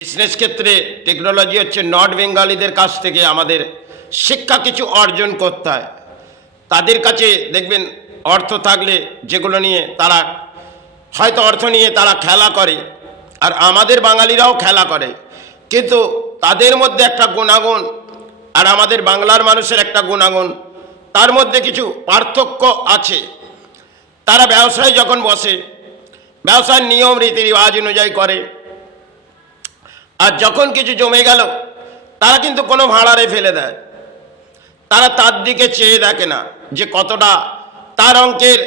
Business ক্ষেত্রে technology হচ্ছে north বেঙ্গলিদের কাছ থেকে আমাদের শিক্ষা কিছু অর্জন করতে হয়। তাদের কাছে দেখবেন অর্থ থাকলে যেগুলো নিয়ে তারা হয়তো অর্থ নিয়ে তারা খেলা করে, আর আমাদের বাঙালিরাও খেলা করে, কিন্তু তাদের মধ্যে একটা গুণাগুণ আর আমাদের বাংলার মানুষের একটা গুণাগুণ, তার মধ্যে কিছু পার্থক্য আছে। তারা ব্যবসায় যখন বসে ব্যবসার নিয়ম রীতি রেওয়াজ অনুযায়ী করে, আর যখন কিছু জমে গেল তারা কিন্তু কোনো ভাড়ারে ফেলে দেয়। তারা তার দিকে চেয়ে দেখে না যে কতটা তার অঙ্কের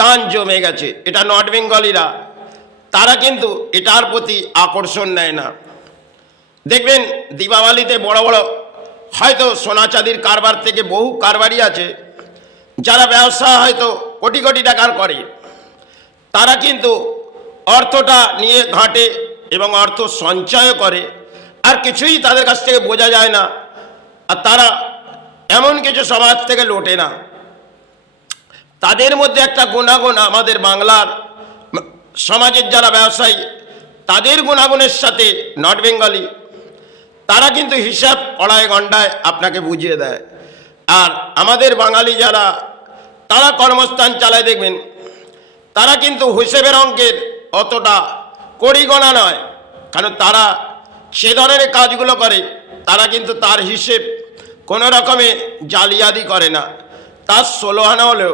দান জমে গেছে। এটা নর্থ বেঙ্গলিরা, তারা কিন্তু এটার প্রতি আকর্ষণ নেয় না। দেখবেন দীপাবলিতে বড় বড় হয়তো সোনা চাঁদির কারবার থেকে বহু কারবারি আছে যারা ব্যবসা হয়তো কোটি কোটি টাকার করে, তারা কিন্তু অর্থটা নিয়ে ঘাটে এবং অর্থ সঞ্চয় করে, আর কিছুই তাদের কাছ থেকে বোঝা যায় না, আর তারা এমন কিছু সমাজ থেকে লোটে না। তাদের মধ্যে একটা গুণাগুণ আমাদের বাংলার সমাজের যারা ব্যবসায়ী, তাদের গুণাগুণের সাথে নর্থ বেঙ্গলি তারা কিন্তু হিসাব কড়ায় গন্ডায় আপনাকে বুঝিয়ে দেয়। আর আমাদের বাঙালি যারা তারা কর্মস্থান চালায়, দেখবেন তারা কিন্তু হিসেবের অঙ্কের অতটা কড়িগণা নয়, কারণ তারা সে ধরনের কাজগুলো করে, তারা কিন্তু তার হিসেব কোনো রকমে জালিয়াতি করে না। তার 16 আনা হলেও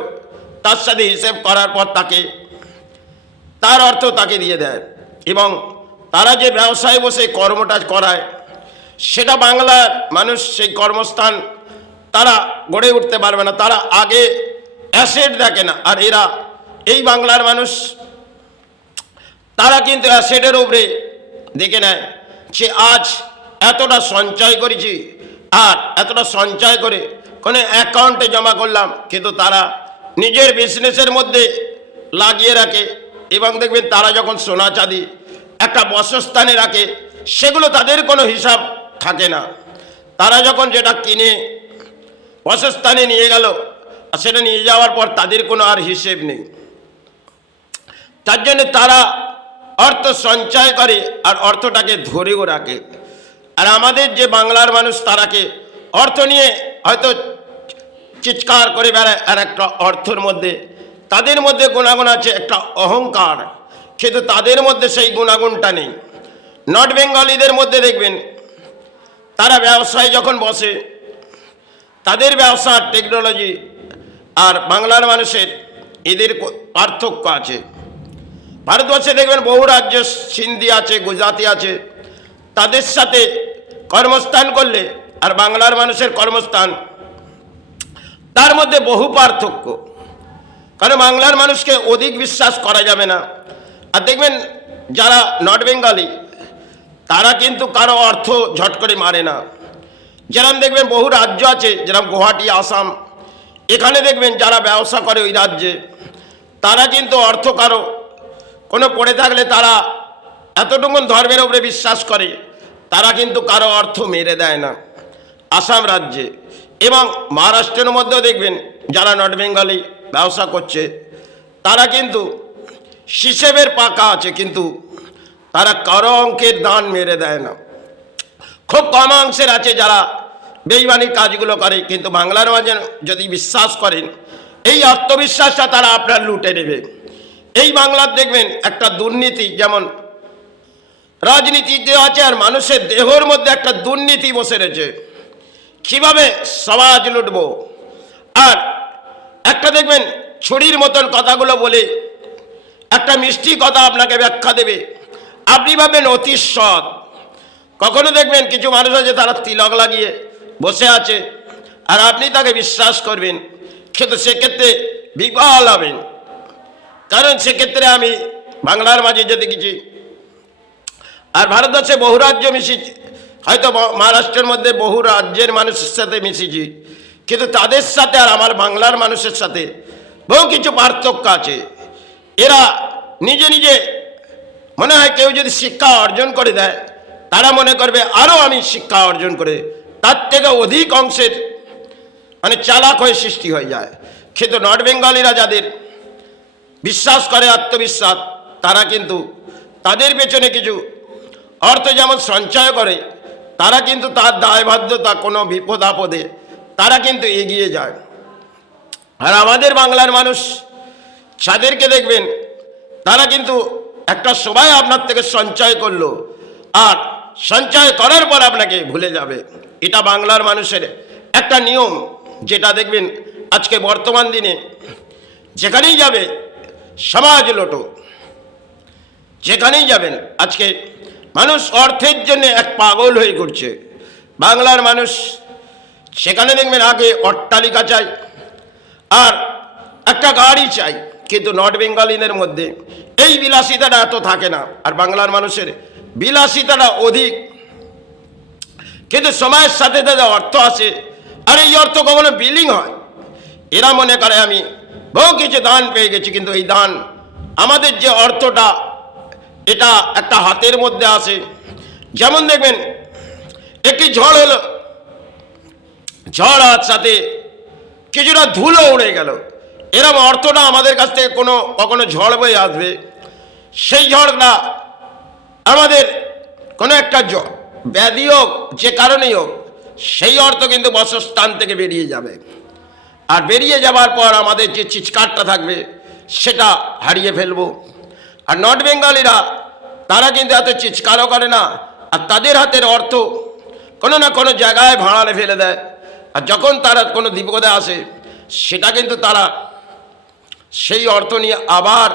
তার সাথে হিসেব করার পর তাকে তার অর্থ তাকে দিয়ে দেয়। এবং তারা যে ব্যবসায় বসে কর্মটা করায়, সেটা বাংলার মানুষ সেই কর্মস্থান তারা গড়ে উঠতে পারবে না। তারা আগে অ্যাসেট দেখে না, আর এরা এই বাংলার মানুষ তারা কিন্তু অ্যাসেটের উপরে দেখে নেয় যে আজ এতটা সঞ্চয় করেছি, আর এতটা সঞ্চয় করে কোনো অ্যাকাউন্টে জমা করলাম, কিন্তু তারা নিজের বিজনেসের মধ্যে লাগিয়ে রাখে। এবং দেখবেন তারা যখন সোনা চাঁদি একটা বসস্থানে রাখে, সেগুলো তাদের কোনো হিসাব থাকে না। তারা যখন যেটা কিনে বসস্থানে নিয়ে গেল, সেটা নিয়ে যাওয়ার পর তাদের কোনো আর হিসেব নেই। তার জন্য তারা অর্থ সঞ্চয় করে আর অর্থটাকে ধরেও রাখে। আর আমাদের যে বাংলার মানুষ, তারাকে অর্থ নিয়ে হয়তো চিৎকার করে বেড়ায়, আর একটা অর্থের মধ্যে তাদের মধ্যে গুণাগুণ আছে, একটা অহংকার, কিন্তু তাদের মধ্যে সেই গুণাগুণটা নেই। নর্থ বেঙ্গলিদের মধ্যে দেখবেন তারা ব্যবসায় যখন বসে, তাদের ব্যবসার টেকনোলজি আর বাংলার মানুষের এদের পার্থক্য আছে। ভারতবর্ষে দেখবেন বহু রাজ্য, সিন্ধি আছে, গুজরাটি আছে, তাদের সাথে কর্মস্থান করলে আর বাংলার মানুষের কর্মস্থান, তার মধ্যে বহু পার্থক্য। কারণ বাংলার মানুষকে অধিক বিশ্বাস করা যাবে না। আর দেখবেন যারা নর্থ বেঙ্গলি, তারা কিন্তু কারো অর্থ ঝট করে মারে না। যেরকম দেখবেন বহু রাজ্য আছে, যেরকম গুয়াহাটি, আসাম, এখানে দেখবেন যারা ব্যবসা করে ওই রাজ্যে, তারা কিন্তু অর্থ কারো কোনো পড়ে থাকলে তারা এতটুকু ধর্মের উপরে বিশ্বাস করে, তারা কিন্তু কারো অর্থ মেরে দেয় না। আসাম রাজ্যে এবং মহারাষ্ট্রের মধ্যেও দেখবেন যারা নর্থ বেঙ্গলি ব্যবসা করছে, তারা কিন্তু হিসেবের পাকা আছে, কিন্তু তারা কারো অঙ্কের দান মেরে দেয় না। খুব কম অংশের আছে যারা বেইমানির কাজগুলো করে, কিন্তু বাংলার মাঝে যদি বিশ্বাস করেন, এই আত্মবিশ্বাসটা তারা আপনার লুটে নেবে। এই বাংলার দেখবেন একটা দুর্নীতি, যেমন রাজনীতিতে আছে, আর মানুষের দেহর মধ্যে একটা দুর্নীতি বসে রয়েছে, কিভাবে সমাজ লুটব। আর একটা দেখবেন ছুরির মতন কথাগুলো বলে একটা মিষ্টি কথা আপনাকে ব্যাখ্যা দেবে, আপনি ভাবেন অতি সৎ। কখনো দেখবেন কিছু মানুষ আছে তারা তিলক লাগিয়ে বসে আছে, আর আপনি তাকে বিশ্বাস করবেন, কিন্তু সেক্ষেত্রে বিফল হবেন। কারণ সেক্ষেত্রে আমি বাংলার মাঝে যে দেখেছি, আর ভারতবর্ষে বহু রাজ্য মিশেছি, হয়তো মহারাষ্ট্রের মধ্যে বহু রাজ্যের মানুষের সাথে মিশেছি, কিন্তু তাদের সাথে আর আমার বাংলার মানুষের সাথে বহু কিছু পার্থক্য আছে। এরা নিজে নিজে মনে হয় কেউ যদি শিক্ষা অর্জন করে দেয়, তারা মনে করবে আরও আমি শিক্ষা অর্জন করে তার থেকে অধিক অংশের মানে চালাক হয়ে সৃষ্টি হয়ে যায়। কিন্তু নর্থ বেঙ্গলিরা যাদের বিশ্বাস করে, আত্মবিশ্বাস, তারা কিন্তু তাদের পেছনে কিছু অর্থ যেমন সঞ্চয় করে, তারা কিন্তু তার দায়বদ্ধতা কোনো বিপদ আপদে তারা কিন্তু এগিয়ে যায়। আর আমাদের বাংলার মানুষ যাদেরকে দেখবেন, তারা কিন্তু একটা সময় আপনার থেকে সঞ্চয় করলো, আর সঞ্চয় করার পর আপনাকে ভুলে যাবে। এটা বাংলার মানুষের একটা নিয়ম, যেটা দেখবেন আজকে বর্তমান দিনে যেখানেই যাবে সমাজ লোটো, যেখানেই যাবেন আজকে মানুষ অর্থের জন্য এক পাগল হয়ে ঘুরছে। বাংলার মানুষ সেখানে দেখবেন আগে অট্টালিকা চাই আর একটা গাড়ি চাই, কিন্তু নর্থ বেঙ্গলিদের মধ্যে এই বিলাসিতাটা এত থাকে না, আর বাংলার মানুষের বিলাসিতাটা অধিক। কিন্তু সময়ের সাথে সাথে অর্থ আসে, আর এই অর্থ কখনো বিলিং হয়। এরা মনে করে আমি বহু কিছু দান পেয়ে গেছি, কিন্তু এই দান আমাদের যে অর্থটা এটা একটা হাতের মধ্যে আসে। যেমন দেখবেন একটি ঝড় হলো, ঝড় আর সাথে কিছুটা ধুলো উড়ে গেল, এরকম অর্থটা আমাদের কাছ থেকে কখনো ঝড় বয়ে আসবে। সেই ঝড়টা আমাদের কোনো একটা ব্যাধি হোক, যে কারণেই হোক, সেই অর্থ কিন্তু বাসস্থান থেকে বেরিয়ে যাবে, আর বেরিয়ে যাবার পর আমাদের যে চিৎকারটা থাকবে সেটা হারিয়ে ফেলবো। আর নর্থ বেঙ্গলিরা তারা কিন্তু এত চিৎকারও করে না, আর তাদের হাতের অর্থ কোনো না কোনো জায়গায় ভাড়ালে ফেলে দেয়, আর যখন তারা কোনো বিপদে আসে সেটা কিন্তু তারা সেই অর্থ নিয়ে আবার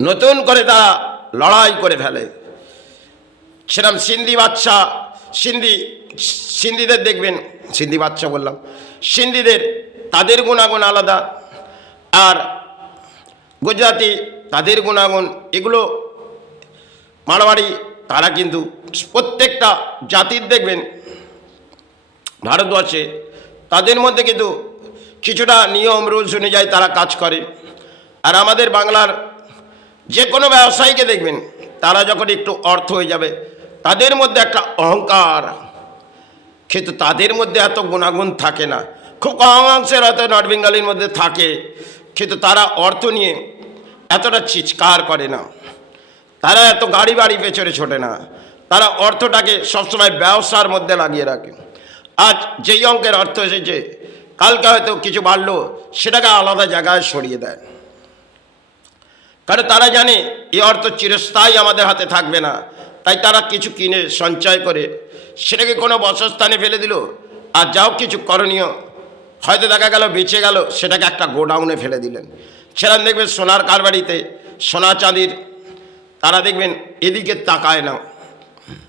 নতুন করে তারা লড়াই করে ফেলে। সেরকম সিন্ধিদের দেখবেন, সিন্ধি বাচ্চা বললাম, সিন্ধিদের তাদের গুণাগুণ আলাদা, আর গুজরাটি তাদের গুণাগুণ, এগুলো মারোয়াড়ি, তারা কিন্তু প্রত্যেকটা জাতির দেখবেন ভারতবর্ষে তাদের মধ্যে কিন্তু কিছুটা নিয়ম রুলস অনুযায়ী তারা কাজ করে। আর আমাদের বাংলার যে কোনো ব্যবসায়ীকে দেখবেন, তারা যখন একটু অর্থ হয়ে যাবে তাদের মধ্যে একটা অহংকার, কিন্তু তাদের মধ্যে এত গুণাগুণ থাকে না। খুব কম অংশের হয়তো নর্থ বেঙ্গলির মধ্যে থাকে, কিন্তু তারা অর্থ নিয়ে এতটা চিৎকার করে না, তারা এত গাড়ি বাড়ি পেছনে ছোটে না, তারা অর্থটাকে সবসময় ব্যবসার মধ্যে লাগিয়ে রাখে। আজ যেই অঙ্কের অর্থ এসেছে, কালকে হয়তো কিছু বাড়লো, সেটাকে আলাদা জায়গায় সরিয়ে দেয়, কারণ তারা জানে এই অর্থ চিরস্থায়ী আমাদের হাতে থাকবে না। তাই তারা কিছু কিনে সঞ্চয় করে সেটাকে কোনো বাসস্থানে ফেলে দিল, আর যাও কিছু করণীয় হয়তো দেখা গেল বেঁচে গেল, সেটাকে একটা গোডাউনে ফেলে দিলেন। সেরকম দেখবেন সোনার কারবারিতে, সোনা চাঁদির, তারা দেখবেন এদিকে তাকায় না।